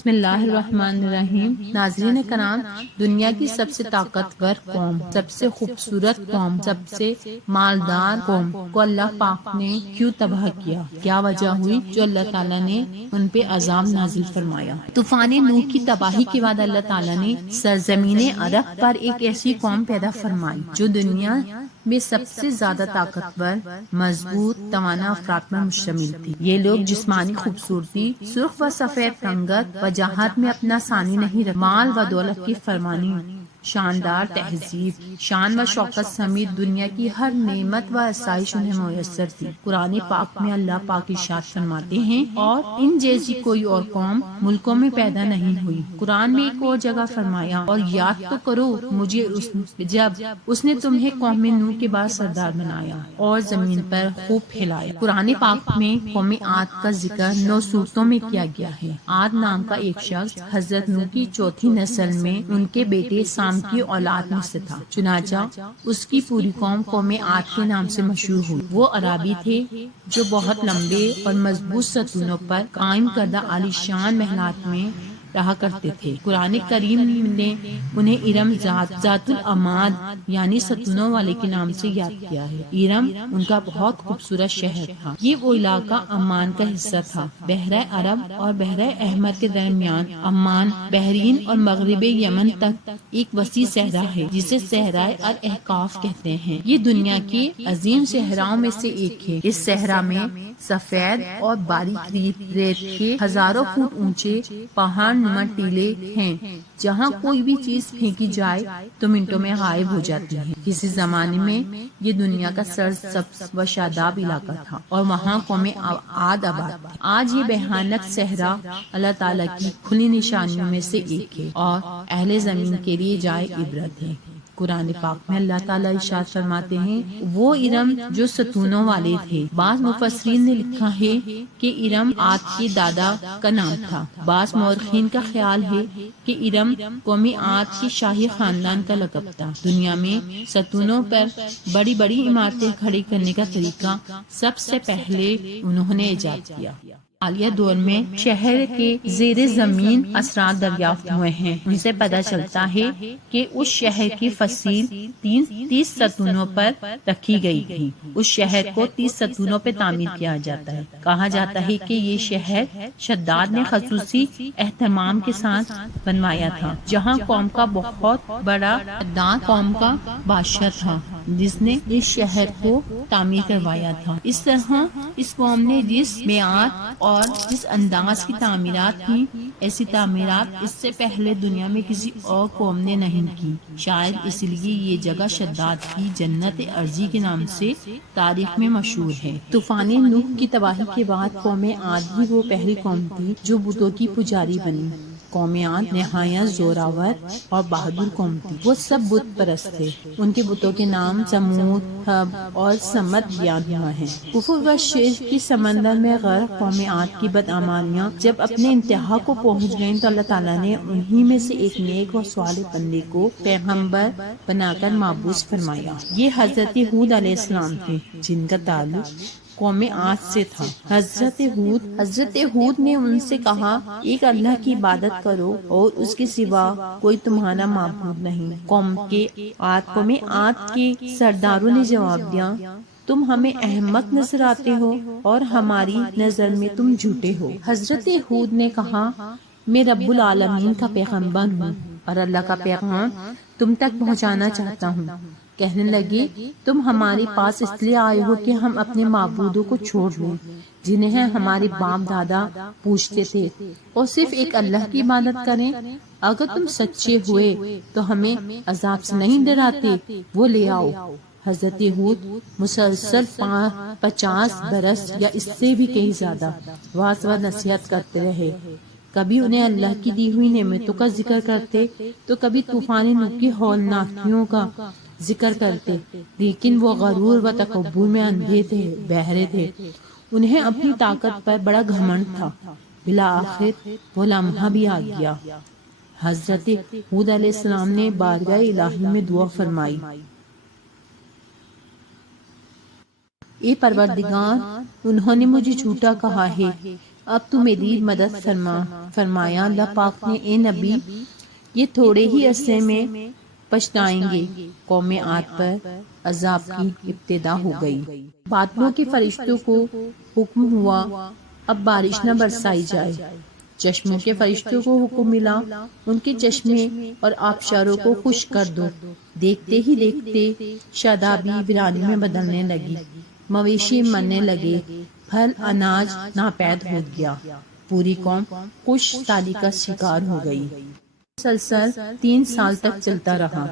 بسم اللہ الرحمن الرحیم۔ ناظرین کرام، دنیا کی سب سے طاقتور قوم، سب سے خوبصورت قوم، سب سے مالدار قوم کو اللہ پاک نے کیوں تباہ کیا؟ کیا وجہ ہوئی جو اللہ تعالیٰ نے ان پہ عذاب نازل فرمایا؟ طوفان نوح کی تباہی کے بعد اللہ تعالیٰ نے سرزمین عرب پر ایک ایسی قوم پیدا فرمائی جو دنیا میں سب سے زیادہ طاقتور، مضبوط، توانا افراد پر مشتمل تھی۔ یہ لوگ جسمانی خوبصورتی، سرخ و سفید رنگت، وجاہت میں اپنا ثانی نہیں رکھتے، مال و دولت کی فرمانی، شاندار تہذیب، شان و شوکت سمیت دنیا کی ہر نعمت و آسائش انہیں میسر تھی۔ قرآن پاک میں اللہ پاک ارشاد فرماتے ہیں، اور ان جیسی کوئی اور قوم ملکوں میں پیدا نہیں ہوئی۔ قرآن میں ایک اور جگہ فرمایا، اور یاد تو کرو مجھے جب اس نے تمہیں قوم نوح کے بعد سردار بنایا اور زمین پر خوب پھیلایا۔ قرآن پاک میں قوم عاد کا ذکر 9 سورتوں میں کیا گیا ہے۔ عاد نام کا ایک شخص حضرت نوح کی چوتھی نسل میں ان کے بیٹے سام کی اولاد میں سے تھا، چنانچہ اس کی پوری قوم عاد کے نام سے مشہور ہوئی۔ وہ عربی تھے جو بہت لمبے اور مضبوط ستونوں پر قائم کردہ عالیشان محلات میں رہا کرتے تھے۔ قرآن کریم نے انہیں ارم ذات العماد یعنی ستونوں والے کے نام سے یاد کیا ہے۔ ارم ان کا بہت خوبصورت شہر تھا۔ یہ وہ علاقہ عمان کا حصہ تھا۔ بحرہ عرب اور بحرہ احمر کے درمیان عمان، بحرین اور مغرب یمن تک ایک وسیع صحرا ہے جسے صحرائے الاحقاف کہتے ہیں۔ یہ دنیا کے عظیم صحراؤں میں سے ایک ہے۔ اس صحرا میں سفید اور باریک ریت کے ہزاروں فٹ اونچے پہاڑ نما ٹیلے ہیں جہاں کوئی بھی چیز پھینکی جائے تو منٹوں میں غائب ہو جاتی ہے۔ کسی زمانے میں یہ دنیا کا سرسبز و شاداب علاقہ تھا اور وہاں قوم عاد آباد تھی۔ آج یہ بھیانک صحرا اللہ تعالیٰ کی کھلی نشانیوں میں سے ایک ہے اور اہل زمین کے لیے جائے عبرت ہے۔ قرآن پاک میں اللہ تعالیٰ ارشاد فرماتے ہیں، وہ ارم جو ستونوں والے تھے۔ بعض مفسرین نے لکھا ہے کہ ارم عاد کے دادا کا نام تھا۔ بعض مورخین کا خیال ہے کہ ارم قوم عاد کے شاہی خاندان کا لقب تھا۔ دنیا میں ستونوں پر بڑی بڑی عمارتیں کھڑی کرنے کا طریقہ سب سے پہلے انہوں نے ایجاد کیا۔ حالیہ دور میں شہر کے زیر زمین اثرات دریافت ہوئے ہیں۔ ان سے پتہ چلتا ہے کہ اس شہر کی فصیل 30 ستونوں پر رکھی گئی تھی۔ اس شہر کو 30 ستونوں پر تعمیر کیا جاتا ہے۔ کہا جاتا ہے کہ یہ شہر شداد نے خصوصی اہتمام کے ساتھ بنوایا تھا، جہاں قوم کا بہت بڑا شداد قوم کا بادشاہ تھا جس نے اس شہر کو تعمیر کروایا تھا۔ اس طرح اس قوم نے جس معیار اور جس انداز کی تعمیرات کی، ایسی تعمیرات اس سے پہلے دنیا میں کسی اور قوم نے نہیں کی۔ شاید اس لیے یہ جگہ شداد کی جنت ارضی کے نام سے تاریخ میں مشہور ہے۔ طوفان نوح کی تباہی کے بعد قوم عاد ہی وہ پہلی قوم تھی جو بتوں کی پجاری بنی۔ قوم عاد نہایت زوراور اور بہادر قوم تھی۔ وہ سب بت پرست تھے۔ ان کے بتوں کے نام سمود، ہب اور سمد بیان ہوا ہے۔ کفر و شرک کی سمندر میں غرق قوم عاد کی بدعمالیاں جب اپنے انتہا کو پہنچ گئیں تو اللہ تعالیٰ نے انہی میں سے ایک نیک و صالح بندے کو پیغمبر بنا کر مبعوث فرمایا۔ یہ حضرت ہود علیہ السلام تھے جن کا تعلق قوم عاد سے تھا۔ حضرت ہود نے ان سے کہا، ایک اللہ کی عبادت کرو اور اس کے سوا کوئی تمہارا معبود نہیں۔ قوم عاد کے سرداروں نے جواب دیا، تم ہمیں احمق نظر آتے ہو اور ہماری نظر میں تم جھوٹے ہو۔ حضرت ہود نے کہا، میں رب العالمین کا پیغمبر ہوں اور اللہ کا پیغام تم تک پہنچانا چاہتا ہوں۔ کہنے لگے، تم ہمارے پاس اس لیے آئے ہو کہ ہم اپنے معبودوں کو چھوڑ دیں جنہیں ہمارے باپ دادا پوجتے تھے اور صرف ایک اللہ کی عبادت کریں۔ اگر تم سچے ہوئے تو ہمیں عذاب سے نہیں ڈراتے، وہ لے آؤ۔ حضرت ہود مسلسل 50 برس یا اس سے بھی کہیں زیادہ واعظ و نصیحت کرتے رہے۔ کبھی انہیں اللہ کی دی ہوئی نعمتوں کا ذکر کرتے تو کبھی طوفان نوح کی ہولناکیوں کا ذکر کرتے، لیکن وہ غرور و تکبر میں اندھے تھے، بہرے تھے۔ انہیں اپنی طاقت پر بڑا گھمنڈ تھا۔ بالآخر وہ لمحہ بھی آ گیا۔ حضرت ہود علیہ السلام نے بارگاہ الہی میں دعا فرمائی، اے پروردگار، انہوں نے مجھے جھوٹا کہا ہے، اب تو میری مدد فرمایا۔ اللہ پاک نے، اے نبی، یہ تھوڑے ہی عرصے میں پچھتائیں گے۔ قوم عاد پر عذاب کی ابتدا ہو گئی۔ بادلوں کے فرشتوں کو حکم ہوا اب بارش نہ برسائی جائے۔ چشموں کے فرشتوں کو حکم ملا ان کے چشمے اور آبشاروں کو خشک کر دو۔ دیکھتے ہی دیکھتے شادابی ویرانی میں بدلنے لگی، مویشی مرنے لگے، پھل اناج ناپید ہو گیا، پوری قوم خوش سالی کا شکار ہو گئی۔ مسلسل 3 سال تک چلتا رہا۔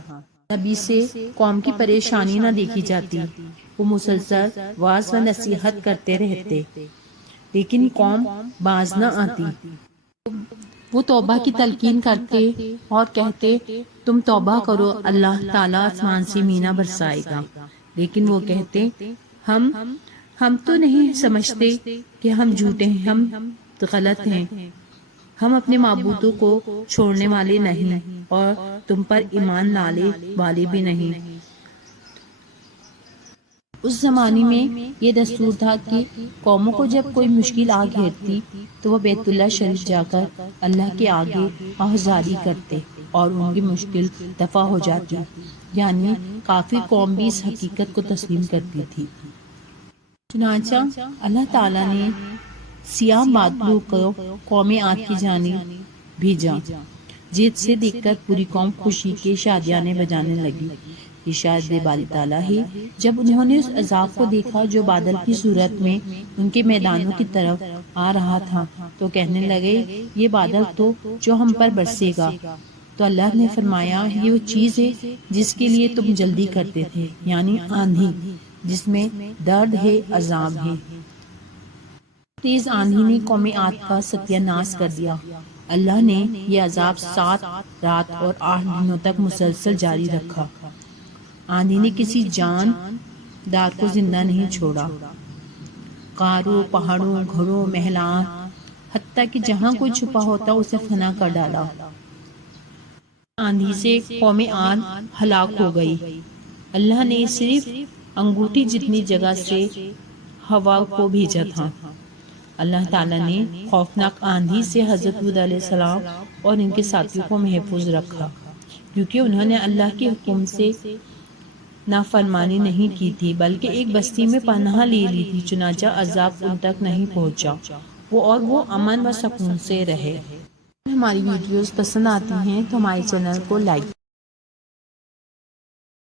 نبی سے قوم کی پریشانی نہ دیکھی جاتی، وہ مسلسل واعظ و نصیحت کرتے رہتے، لیکن قوم باز نہ آتی۔ وہ توبہ کی تلقین کرتے اور کہتے تم توبہ کرو، اللہ تعالیٰ آسمان سے مینا برسائے گا، لیکن وہ کہتے ہم تو نہیں سمجھتے کہ ہم جھوٹے ہیں، ہم غلط ہیں، ہم اپنے معبودوں کو چھوڑنے والے نہیں اور تم پر ایمان لانے والے بھی نہیں۔ اس زمانے میں یہ دستور تھا کہ قوموں کو جب کوئی مشکل آ گھیرتی تو وہ بیت اللہ شریف جا کر اللہ کے آگے آہذاری کرتے اور ان کی مشکل دفع ہو جاتی، یعنی کافر قوم بھی اس حقیقت کو تسلیم کرتی تھی۔ چنانچہ اللہ تعالیٰ نے سیاہ بادلوں کو قوم عاد کی جانب بھیجا، جس سے دیکھ کر پوری قوم خوشی کے شادیانے بجانے لگی۔ یہ شاید باری تعالیٰ ہے۔ جب انہوں نے اس عذاب کو دیکھا جو بادل کی صورت میں ان کے میدانوں کی طرف آ رہا تھا تو کہنے لگے یہ بادل تو جو ہم پر برسے گا۔ تو اللہ نے فرمایا یہ وہ چیز ہے جس کے لیے تم جلدی کرتے تھے، یعنی آندھی جس میں درد ہے، عذاب ہے۔ تیز آندھی نے قوم عاد کا ستیہ ناش کر دیا۔ اللہ نے یہ عذاب 7 رات اور 8 دنوں تک مسلسل جاری رکھا۔ آندھی نے کسی جان دار کو زندہ نہیں چھوڑا، غاروں، پہاڑوں، گھروں، محلات، حتیٰ کہ جہاں کوئی چھپا ہوتا اسے فنا کر ڈالا۔ آندھی سے قوم عاد ہلاک ہو گئی۔ اللہ نے صرف انگوٹھی جتنی جگہ سے ہوا کو بھیجا تھا۔ اللہ تعالیٰ نے خوفناک آندھی سے حضرت ہود علیہ السلام اور ان کے ساتھیوں کو محفوظ رکھا، کیونکہ انہوں نے اللہ کے حکم سے نافرمانی نہیں کی تھی بلکہ ایک بستی میں پناہ لے لی تھی، چنانچہ عذاب ان تک نہیں پہنچا، وہ امن و سکون سے رہے۔ ہماری ویڈیوز پسند آتی ہیں تو ہمارے چینل کو لائک